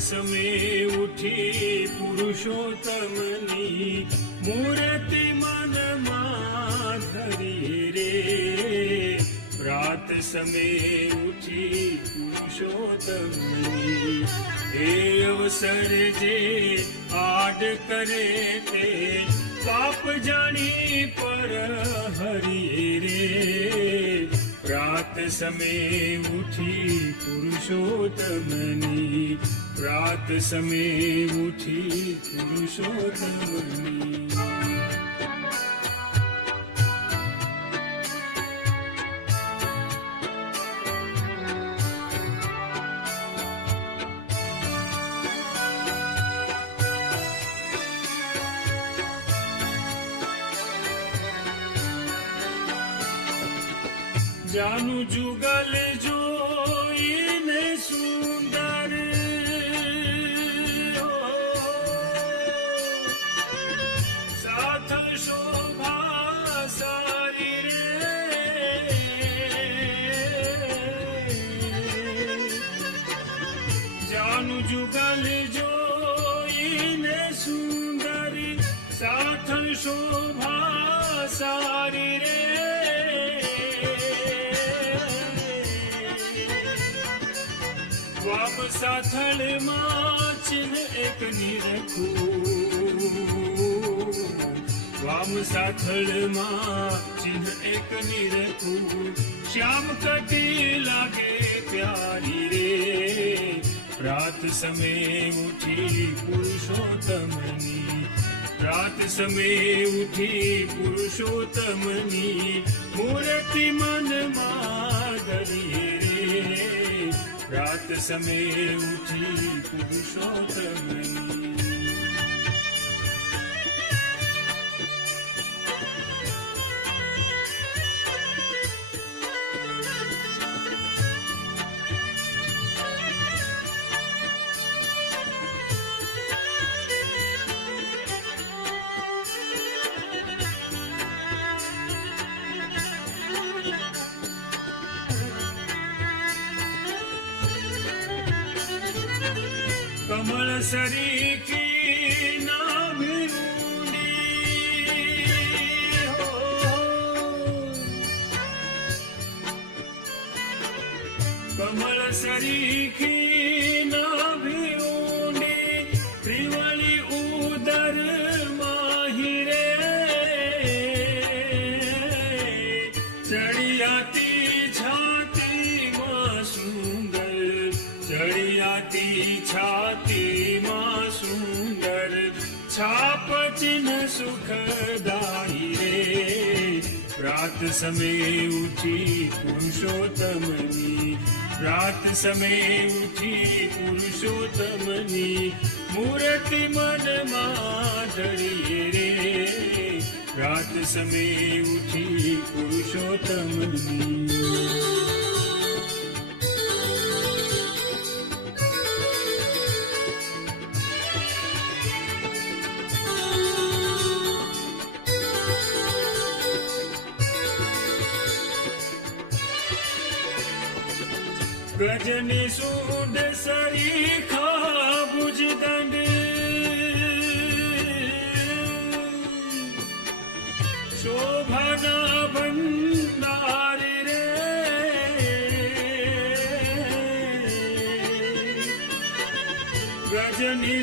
સમે ઉઠી પુરુષોત્તમની મૂર્તિ મનમાં ધરી રે. પ્રાત સમે ઉઠી પુરુષોત્તમની એ અવસર જે આડ કરે તે પાપ જાણી પર હરી समय उठी पुरुषोत्तमनी। प्रात समय उठी पुरुषोत्तमनी। જાનું જુગલ જોઈને સાથળમાં ચિહ્ન એક નિરખું વામ સાથળમાં ચિહ્ન એક નિરખું શ્યામ કટી લાગે પ્યારી રે રાત સમે ઉઠી પુરુષોત્તમની રાત સમે ઉઠી પુરુષોત્તમની મૂર્તિ મનમાં ધરી Pra ter esse meu tipo do show também. ઊંડી નામ કમળ સરીખી નાભી રાત સમે ઉઠી પુરુષોત્તમની, રાત સમે ઉઠી પુરુષોત્તમની, મૂર્તિ મનમાં ધરીએ રે. રાત સમે ઉઠી ની સૂડ સરી ખા બુજદંડ શોભના ભંડાર રે. ગજની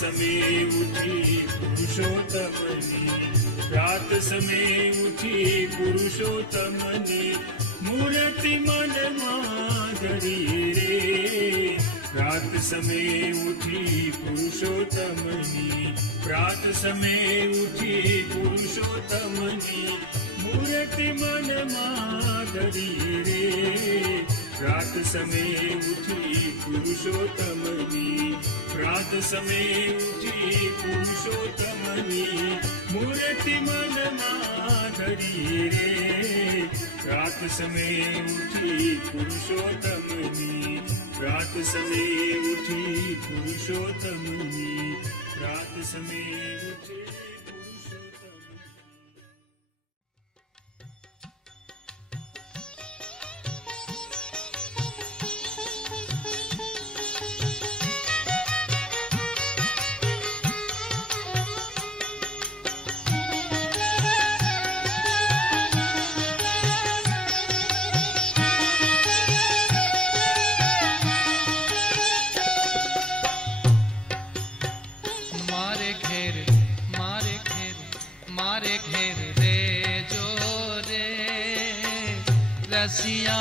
समय उठी पुरुषोत्तम रात समय उठी पुरुषोत्तम मूर्ति मन माधरी रे। रात समय उठी पुरुषोत्तमनी, रात समय उठी पुरुषोत्तमनी, मूर्ति मन माधरी रे। प्रात समय उठी पुरुषोत्तमनी। प्रात समय उठी पुरुषोत्तमनी। मूर्ति मन माधरी रे। प्रात समय उठी पुरुषोत्तमनी। प्रात समय उठी पुरुषोत्तमनी। प्रात समय उठी रसिया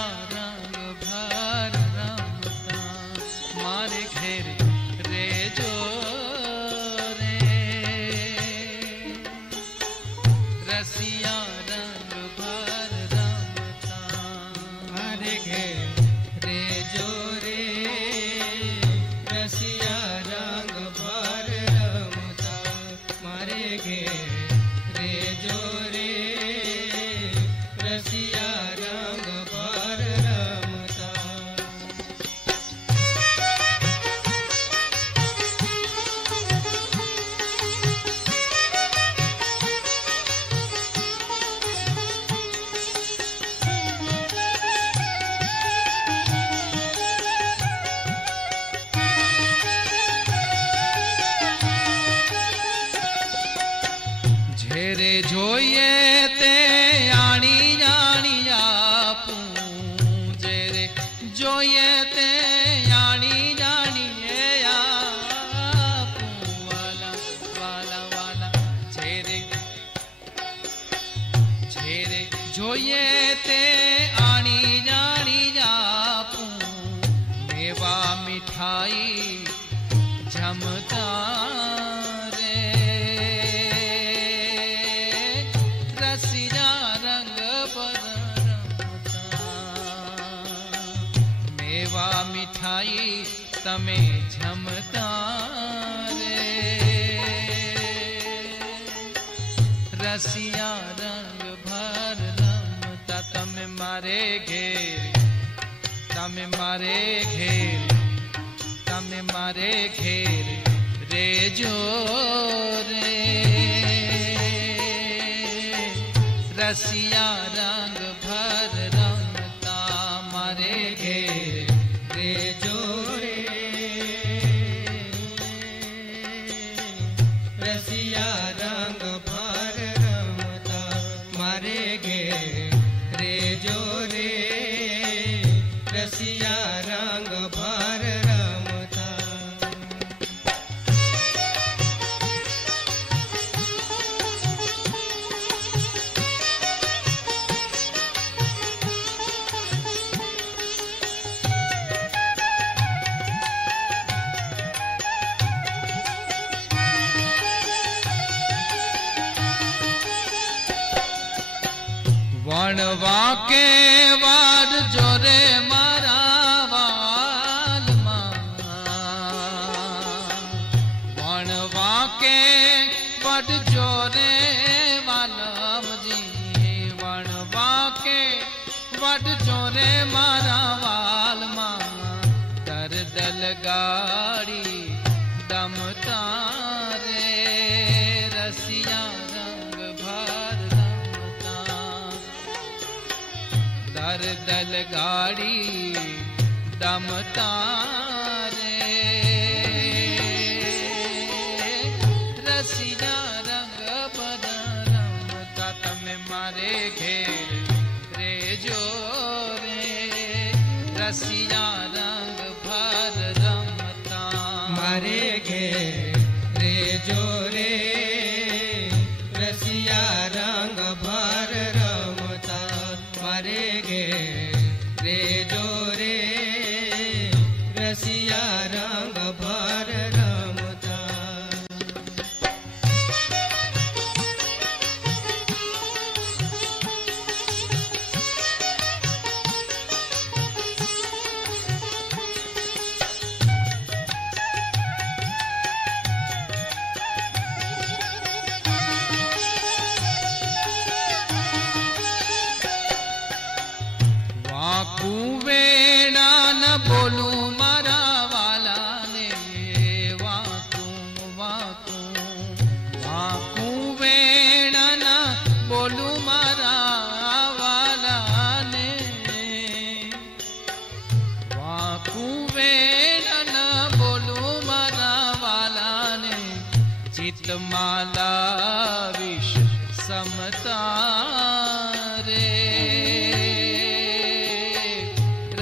चमकारे रसिया रंग बदरमता मेवा मिठाई तमे झमता रे। रसिया रंग भर रमता, तमे मारे घेर, तमें मारे घेर। हमारे घेर रे जो रे रसिया வாணவாக்கே रसिना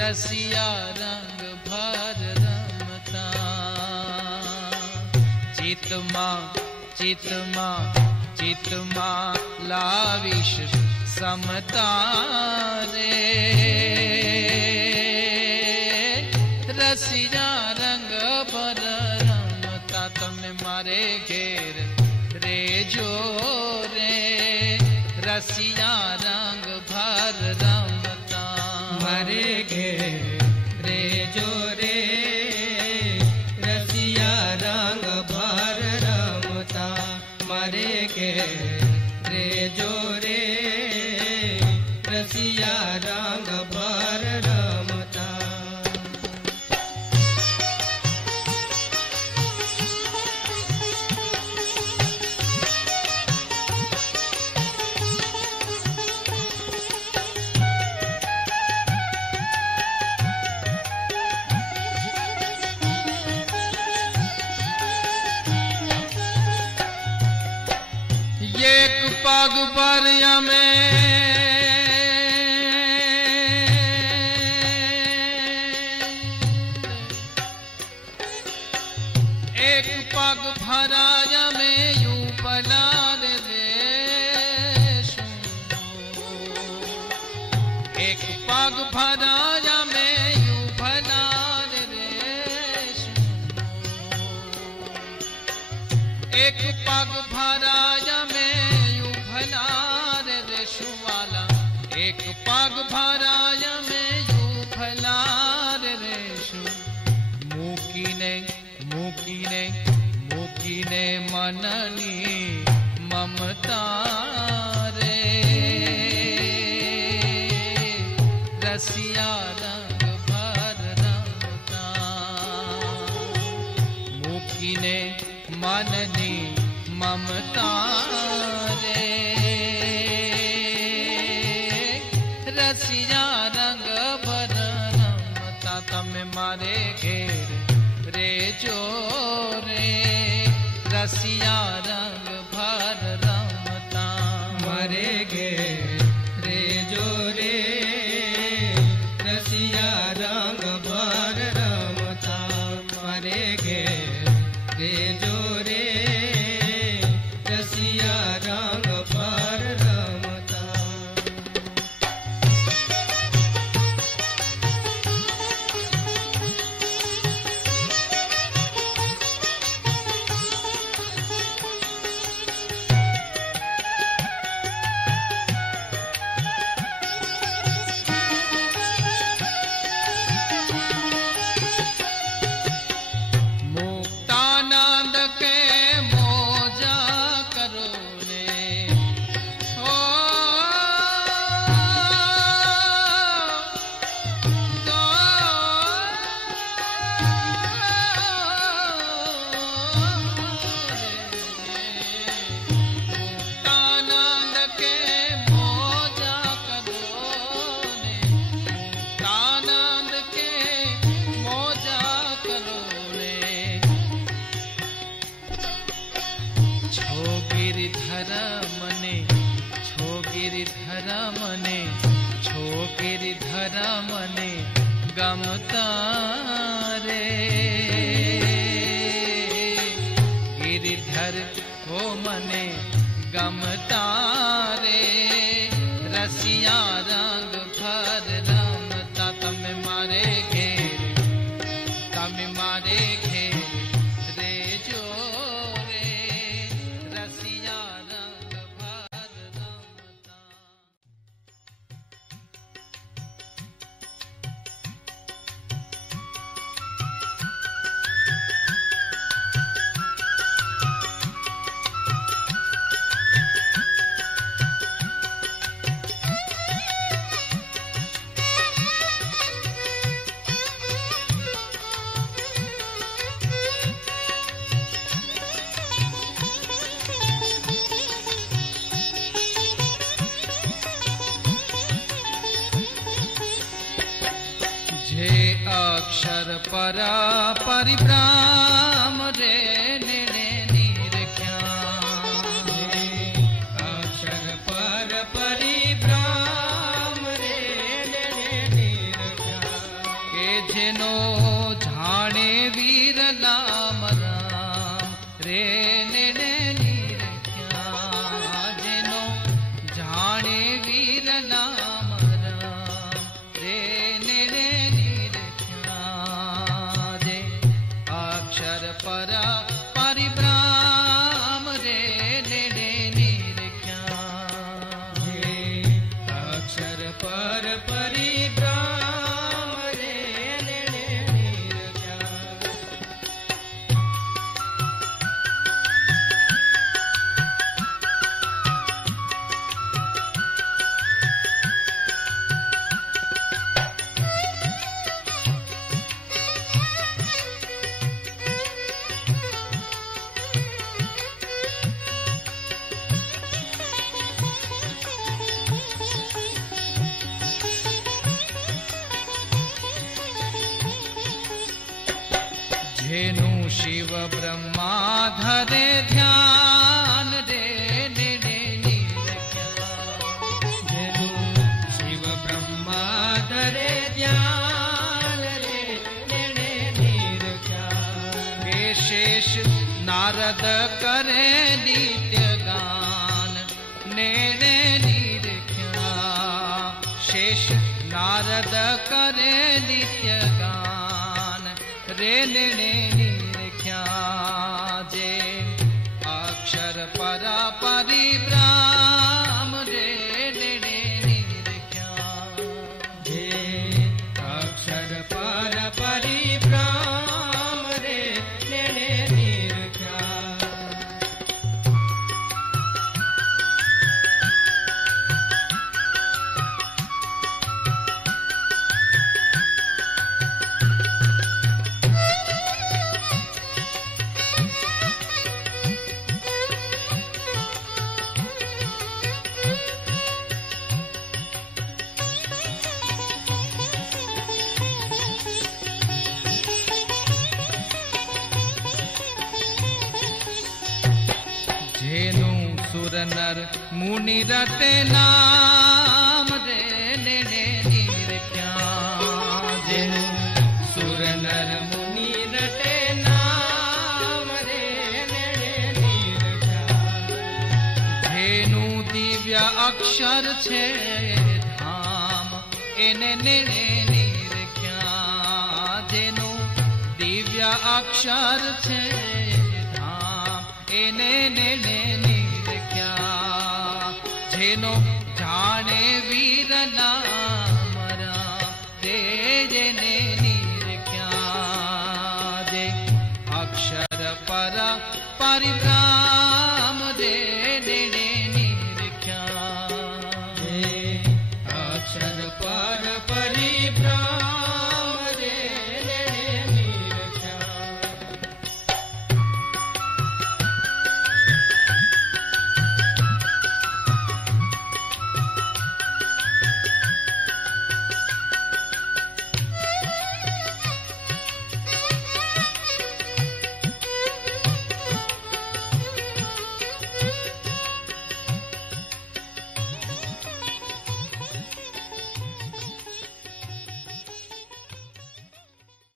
रसिया रंग भर रमता। चितमा चितमा चितमा लाविश समता रे। रसिया रंग भर रमता तमने मारे घेर रे जो रे रसिया रे रसियागारमता मरे रेरे रसिया एक पग भराया में यू बला रंग भर रंगना मुकिने मननी ममता रे। रसिया रंग भर रमता तमें मारे घेर रे जो रे रसिया रंग अक्षर परा परिभ्राम रे शिव ब्रह्मा धरे ध्यान रे शिव ब्रह्मा धरे ध्यानरे निर्ण निर्गा शेष नारद करे नगान निर्णय निर्ख्या शेष नारद करे नगानरे निर्णय अक्षर पर परिव्र નિરખ્યા જેનું સુર દિવ્ય અક્ષર છે ધામ, એને ને ને નિરખ્યા જેનું દિવ્ય અક્ષર છે ધામ, એને ને ને જેનો જાણે વીર નામ રામ દે જેને નિરખ્યા જે અક્ષર પર પરિભ્રામ